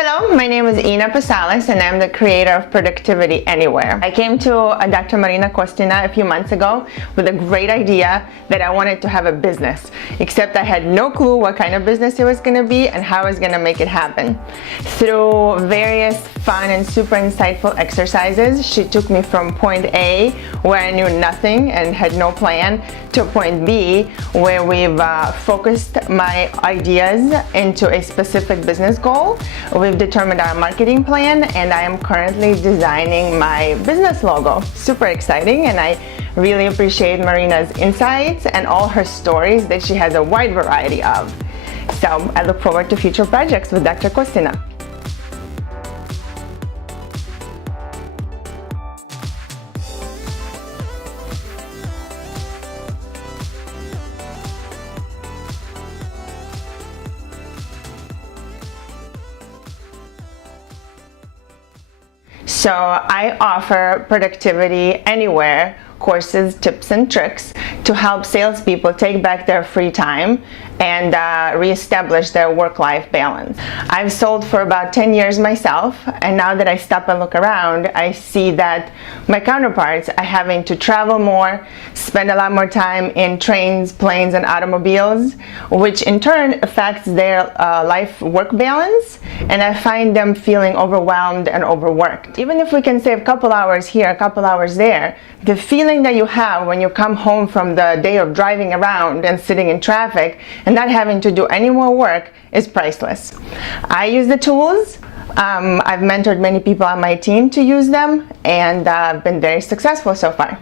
Hello, my name is Inna Pasalis and I'm the creator of Productivity Anywhere. I came to Dr. Marina Kostina a few months ago with a great idea that I wanted to have a business, except I had no clue what kind of business it was going to be and how I was going to make it happen. Through various fun and super insightful exercises, she took me from point A, where I knew nothing and had no plan, to point B, where we've focused my ideas into a specific business goal. We've determined our marketing plan and I am currently designing my business logo. Super exciting, and I really appreciate Marina's insights and all her stories that she has a wide variety of. So I look forward to future projects with Dr. Kostina. So I offer Productivity Anywhere courses, tips, and tricks to help salespeople take back their free time and reestablish their work-life balance. I've sold for about 10 years myself, and now that I stop and look around, I see that my counterparts are having to travel more, spend a lot more time in trains, planes, and automobiles, which in turn affects their life-work balance, and I find them feeling overwhelmed and overworked. Even if we can save a couple hours here, a couple hours there, the feeling that you have when you come home from the day of driving around and sitting in traffic and not having to do any more work is priceless. I use the tools. I've mentored many people on my team to use them, and I've been very successful so far.